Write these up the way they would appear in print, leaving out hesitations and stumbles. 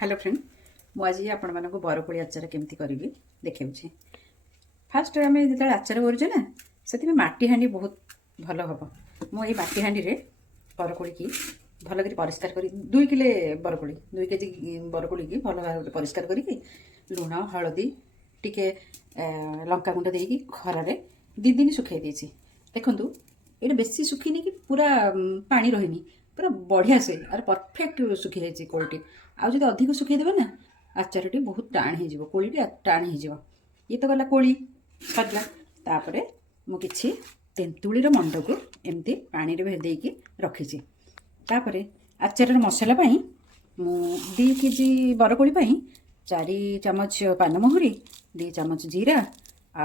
Hello friend मुझे आपण मानक बरकोली आचार केमती करी देखे फास्ट आम जो आचार करुचे ना से माटी हाँ बहुत भल हम मुझे माटी हाँ बरकोली की भल कर परिष्कार कर 2 किलो बरकोली 2 केजी बरकोली की भल भाव परिष्कार कर लुण हलदी टिके लंका गुंड देकी खरारे 2 दिन सुखाई देछि। देखंतु ये बेसी सुखीनी कि पूरा पानी रहीनी पूरा बढ़िया से आर परफेक्ट सुखी जाइए कोलटी आउ जब अधिक सुखईदेवे ना आचारटी बहुत टाण हो कोलीटी टाण हो ये तो गला कोली सरला तापर मुझे तेंतुलीर मंड को एमती पानी रे भेदेकी रखी तापर आचार मसला मु 2 केजी बरकोली 4 चामच पानमहुरी 2 चामच जीरा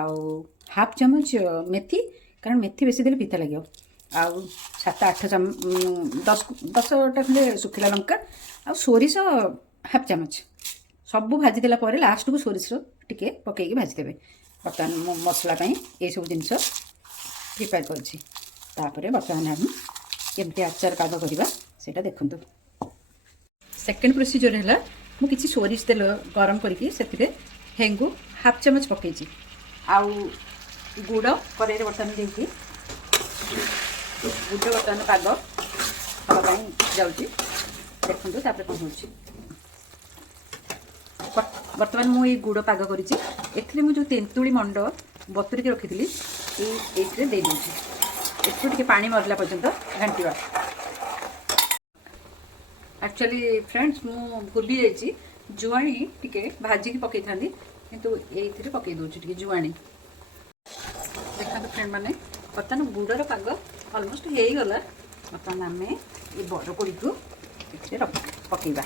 आउ हाफ चामच मेथी कारण मेथी बेसी देले पिता लगे आउ 7-8 10टा खंडे सुखिला लंका आ सोरिष हाफ चामच सब भाजी देला परे लास्ट को सोरिष टिके पकईकी भाजीदेवे। बर्तमान मो मसला ये सब जिनस प्रिपेयर करछि तापर बर्तमान हम केमती आचार पाग करवा सेटा देखंतु। सेकेंड प्रोसीजर है मु किछि सोरिष तेल गरम करके सेतिरे हेंगु हाफ चामच पकईछि आउ गुड़ कड़ाई बर्तमान देकी गुड़ बर्तमान पाग हवा जाऊँगी देखो तापर कौन हो बर्तमान मुझे गुड़ पाग करी मुझे तेंतुली मंड बतुरिक रखी थी ये दे दूसरी पानी मरला पर्यंत घांटा। एक्चुअली फ्रेंड्स मु भूली जाइए जुआणी टिके भाजिकी पकई था किंतु ये पकई दूसरी जुआणी देखा फ्रेंड मैंने बर्तमान गुड़र पाग अलमोस्ट हो गला। बर्तमान आम ये बरकोली को पकईबा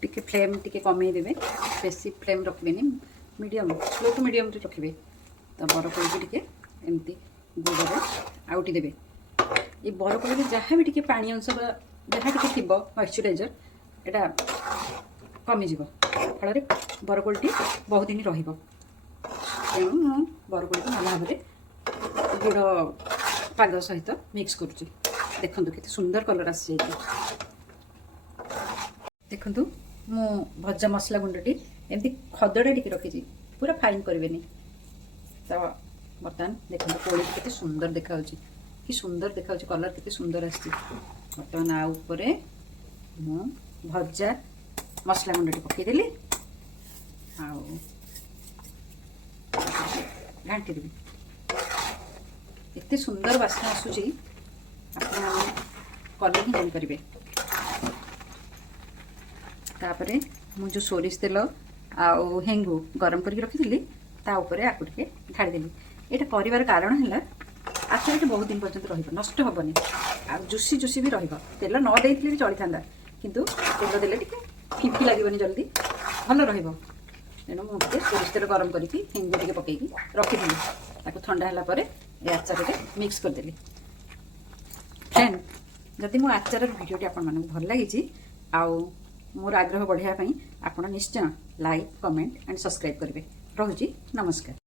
टिके फ्लेम टिके कमे देवे बेसी फ्लेम रखबेनी मीडियम स्लो टू मीडियम रखिए तो बरकोली को टिके एमती गुड़ आउटी देवे ये बरकोली जहाँ भी टिके पानी अंश जहाँ टिके थी मॉइस्चराइजर एटा कमिज फल बरकोली बहुत दिन रहिबो तेणु बरकोली को भल भाव में गुड़ पाग सहित मिक्स करुच्ची देखो केते सुंदर कलर आसी जाइए देखु मु भजा मसला गुंडटी एमती खदड़ा टी रखी पूरा फाइन करेनि तो बर्तमान देखो कोली केते सुंदर देखा कि सुंदर देखा कलर केते सुंदर आसी बर्तमान आ उपरे मु भजा मसला गुंडटी पकईदेली घाटी देवी एते सुंदर बास्ना आसूची कलर ही जानीपर तापर मु जो सोरिष तेल आउ हेंगु गरम करके रखी ता उपरे आकु टिके ढाड़ीदेली यहाँ कर कारण है आचार बहुत दिन पर्यंत नष्ट हेनी आ जुसी जुसी भी तेल न दे भी चली था किंतु तेल देले टिके फिंपी लगे जल्दी भल तेणु मुझे सोरिष तेल गरम करके हेंगु टिके पकईकी रखी ठंडा है आचार मिक्स करदेली। फ्रेंड जदि मो आचार भिडियोटी आपन भल लगी आउ मोर आग्रह बढ़ाई आप निश्चय लाइक कमेंट एंड सब्सक्राइब करेंगे। रोची नमस्कार।